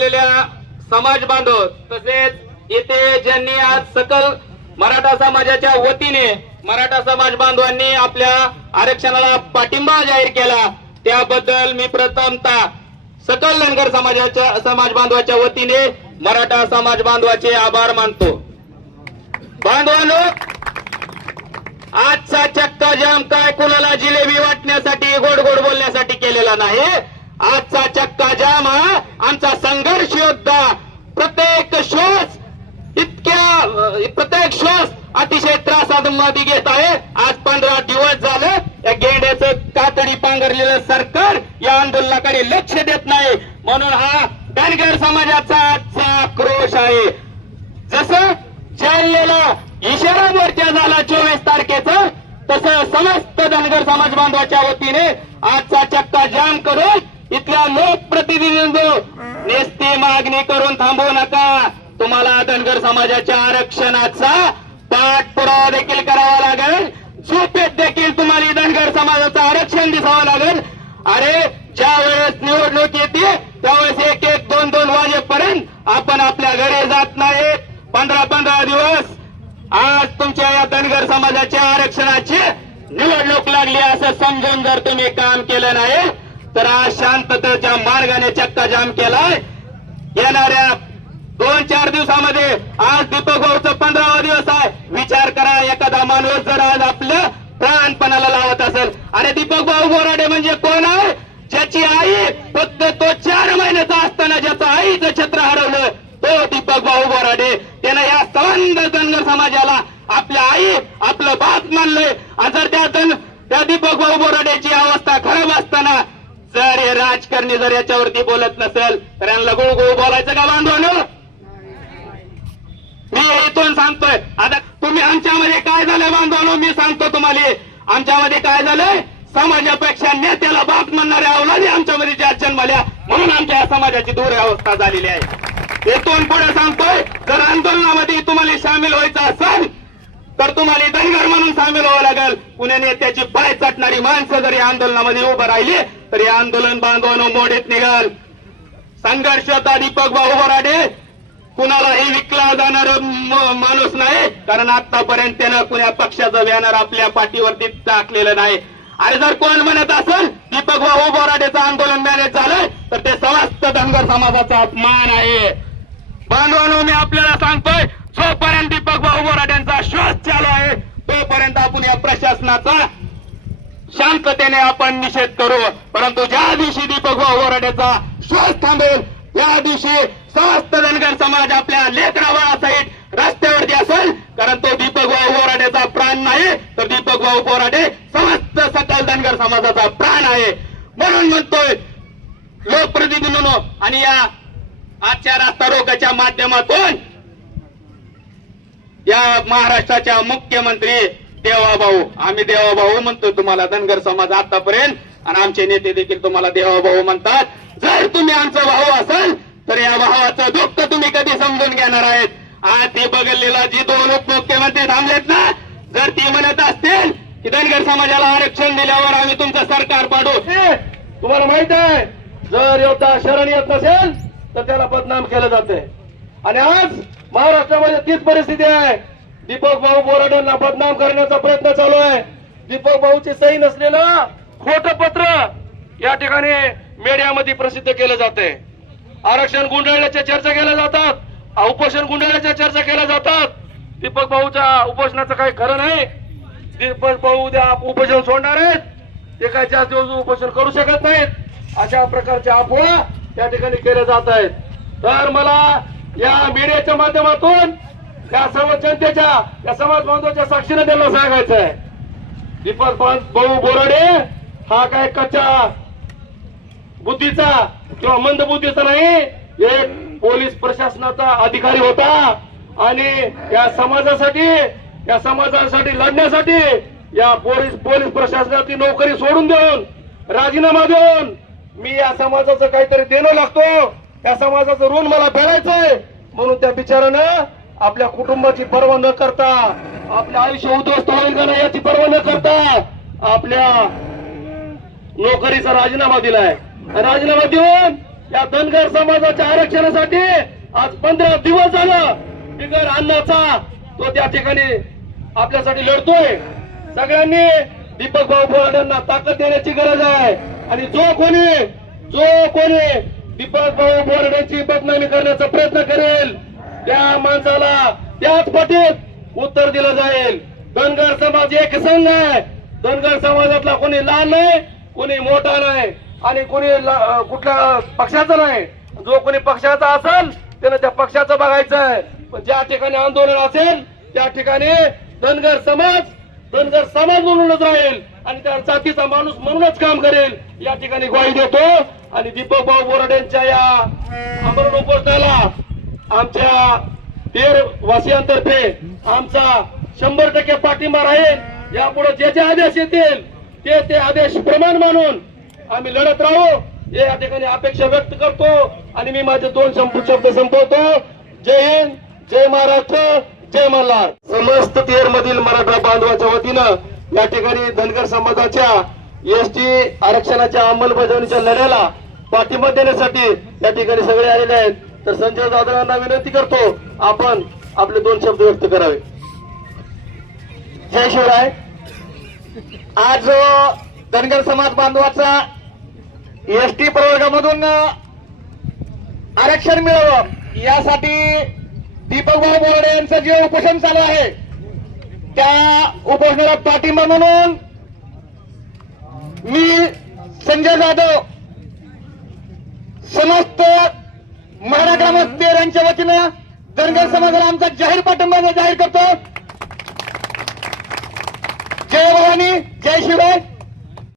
जमलेल्या समाज बांधव तसेच येथे ज्यांनी आज सकल मराठा समाजाच्या वतीने मराठा समाज बांधवांनी आपल्या आरक्षणाला पाठिंबा जाहीर केला त्याबद्दल मी प्रथमतः सकल धनगर समाजाच्या समाज बांधवाच्या वतीने मराठा समाज बांधवाचे आभार मानतो. बांधवांनो आजचा चक्का जाम काय कुणाला जिलेबी वाटण्यासाठी गोड गोड बोलण्यासाठी केलेला नाही. आजचा चक्का जाम हा? आमचा संघर्ष योद्धा प्रत्येक श्वास इतक्या प्रत्येक श्वास अतिशय त्रासामध्ये घेत आहे. आज पंधरा दिवस झाले या गेंड्याचं कातडी पांघरलेलं सरकार या आंदोलनाकडे लक्ष देत नाही. म्हणून हा धनगर समाजाचा आजचा आक्रोश आहे. जसं जालन्याला इशारा मोर्चा झाला चोवीस तारखेचा तसं समस्त धनगर समाज बांधवाच्या वतीने आजचा चक्का जाम करून इथल्या लोकप्रतिनिधींनो नेसती मागणी करून थांबवू नका. तुम्हाला धनगर समाजाच्या आरक्षणाचा पाठपुरावा देखील करावा लागेल. झोपेत देखील तुम्हाला धनगर समाजाचं आरक्षण दिसावं लागेल. अरे ज्या वेळेस निवडणूक येते त्यावेळेस एक एक दोन दोन वाजेपर्यंत आपण आपल्या घरी जात नाहीत. पंधरा पंधरा दिवस आज तुमच्या या धनगर समाजाच्या आरक्षणाची निवडणूक लागली असं समजून जर तुम्ही काम केलं नाही तर आज शांततेच्या मार्गाने चक्का जाम केलाय. येणाऱ्या दोन चार दिवसामध्ये आज दीपक भाऊचं पंधरावा दिवस आहे. विचार करा एखादा माणूस जर आज आपलं प्राणपणाला लावत असेल. अरे दीपक भाऊ बोराडे म्हणजे कोण आहे? ज्याची आई फक्त तो चार महिन्याचा असताना ज्याचं आईचं छत्र हरवलं तो दीपक भाऊ बोराडे त्यानं या संबंध धनगर समाजाला आपल्या आई आपलं बाप मानलंय आणि जर त्या धन त्या दीपक भाऊ बोराडेची अवस्था खराब असताना जर हे राजकारणी जर याच्यावरती बोलत नसेल तर यांना गुळगुळ बोलायचं का बांधवानं? मी इथून सांगतोय. आता तुम्ही आमच्यामध्ये काय झालं बांधवानो? मी सांगतो तुम्हाला. आमच्यामध्ये काय झालंय? समाजापेक्षा नेत्याला बाप म्हणणाऱ्या अवलादी आमच्यामध्ये ज्या जन्मल्या म्हणून आमच्या या समाजाची दुरावस्था अवस्था झालेली आहे. इथून पुढे सांगतोय जर आंदोलनामध्ये तुम्हाला सामील व्हायचं असेल तर तुम्हाला धनगर म्हणून सामील व्हावं लागेल. पुणे नेत्याची पाय चटणारी माणसं जर या आंदोलनामध्ये उभं राहिली तर आंदोलन बांधवानो मोडीत निघाल. संघर्षाचा दीपक भाऊ बराडे कुणालाही विकला जाणार माणूस नाही. कारण आतापर्यंत त्यानं कुण्या पक्षाचं बॅनर आपल्या पाठीवरती टाकलेलं नाही. आणि जर कोण म्हणत असेल दीपक भाऊ बोराडेचं आंदोलन मॅनेज झालं तर ते समस्त धनगर समाजाचा अपमान आहे. बांधवानो मी आपल्याला सांगतोय जोपर्यंत दीपक भाऊ बोराड्यांचा श्वास चालू आहे तोपर्यंत आपण या प्रशासनाचा शांततेने आपण निषेध करू. परंतु ज्या दिवशी दीपक भाऊ बोराड्याचा श्वास थांबेल त्या दिवशी समस्त धनगर समाज आपल्या लेकराबाळासहित रस्त्यावरती असेल. कारण तो दीपक भाऊ बोराड्याचा प्राण नाही तर दीपक भाऊ बोराडे समस्त सकल धनगर समाजाचा प्राण आहे. म्हणून म्हणतोय लोकप्रतिनिधींनो आणि या आजच्या रास्ता रोगाच्या माध्यमातून या महाराष्ट्राच्या मुख्यमंत्री देवाभाऊ आम्ही देवाभाऊ म्हणतो तुम्हाला धनगर समाज आतापर्यंत आणि आमचे नेते देखील तुम्हाला देवाभाऊ म्हणतात जर तुम्ही आमचा भाऊ असाल तर या भावाचं दुःख तुम्ही कधी समजून घेणार आहेत? आज ते बघलेला जी दोन उपमुख्यमंत्री थांबलेत ना जर ती म्हणत असतील की धनगर समाजाला आरक्षण दिल्यावर आम्ही तुमचं सरकार पाडू. तुम्हाला माहीत आहे जर योद्धा शरण येत नसेल तर त्याला बदनाम केलं जाते. आणि आज महाराष्ट्रामध्ये तीच परिस्थिती आहे. दीपक भाऊ बोराडेंना बदनाम करण्याचा प्रयत्न चालू आहे. दीपक भाऊची सही नसलेलं खोट पत्र या ठिकाणी मीडियामध्ये प्रसिद्ध केलं जाते. आरक्षण गुंडाळण्याच्या चर्चा केल्या जातात. उपोषण गुंडाळण्याच्या चर्चा केल्या जातात. दीपक भाऊच्या उपोषणाचं काही खरं नाही. दीपक भाऊ उद्या उपोषण सोडणार आहेत. ते काय जास्त दिवस उपोषण करू शकत नाहीत. अशा प्रकारच्या अफवा त्या ठिकाणी केल्या जात आहेत. तर मला या मीडियाच्या माध्यमातून या सर्व जनतेच्या या समाज बांधवाच्या साक्षीने त्यांना सांगायचं आहे दीपक भाऊ बोराडे हा काय कच्चा बुद्धीचा किंवा मंद बुद्धीचा नाही एक पोलीस प्रशासनाचा अधिकारी होता आणि या समाजासाठी या समाजासाठी लढण्यासाठी या पोलीस पोलीस प्रशासनाची नोकरी सोडून देऊन राजीनामा देऊन मी या समाजाचं काहीतरी देणं लागतो. या समाजाचं ऋण मला फेडायचंय. म्हणून त्या बिचारानं आपल्या कुटुंबाची पर्वा न करता आपलं आयुष्य उद्ध्वस्त होईल का नाही याची पर्वा न करता आपल्या नोकरीचा राजीनामा दिलाय. राजीनामा देऊन या धनगर समाजाच्या आरक्षणासाठी आज पंधरा दिवस झालं. बिगर अन्नाचा तो त्या ठिकाणी आपल्यासाठी लढतोय. सगळ्यांनी दीपक भाऊ बोराडेंना ताकद देण्याची गरज आहे. आणि जो कोणी जो कोणी दीपक भाऊ बोराड्यांची बदनामी करण्याचा प्रयत्न करेल त्या माणसाला त्याच पटीत उत्तर दिलं जाईल. धनगर समाज एक संघ आहे. धनगर समाजातला कोणी लहान नाही कोणी मोठा नाही आणि कोणी कुठल्या पक्षाचा नाही. जो कोणी पक्षाचा असेल त्यानं त्या पक्षाचं बघायचं आहे पण ज्या ठिकाणी आंदोलन असेल त्या ठिकाणी धनगर समाज धनगर समाज म्हणूनच राहील आणि त्या जातीचा माणूस म्हणूनच काम करेल या ठिकाणी ग्वाही देतो. आणि दीपक भाऊ बोराडेंच्या या आमरण उपोषणाला आमच्या तेर वासियांतर्फे आमचा शंभर टक्के पाठिंबा राहील. यापुढे जे जे आदेश येतील ते ते आदेश प्रमाण मानून आम्ही लढत राहू. हे या ठिकाणी अपेक्षा व्यक्त करतो आणि मी माझे दोन शब्द संपवतो. जय हिंद जय महाराष्ट्र जय मल्हार. समस्त तेर मधील मराठा बांधवाच्या वतीनं या ठिकाणी धनगर समाजाच्या एसटी आरक्षणाच्या अंमलबजावणीच्या लढ्याला पाठिंबा देण्यासाठी या ठिकाणी सगळे आलेले आहेत. तर संजय जाधवांना विनंती करतो आपण आपले दोन शब्द व्यक्त करावे. जय शिवराय. आज धनगर समाज बांधवाचा एस टी प्रवर्गामधून आरक्षण मिळावं यासाठी दीपक भाऊ बोर्डे यांचं जे उपोषण चालू आहे त्या उपोषणाला पाठिंबा म्हणून मी संजय जाधव समस्त महाराष्ट्रामध्ये यांच्या वतीनं धनगर समाजाला आमचा जाहीर पाठिंबा जाहीर करतो. जय भवानी जय शिवराय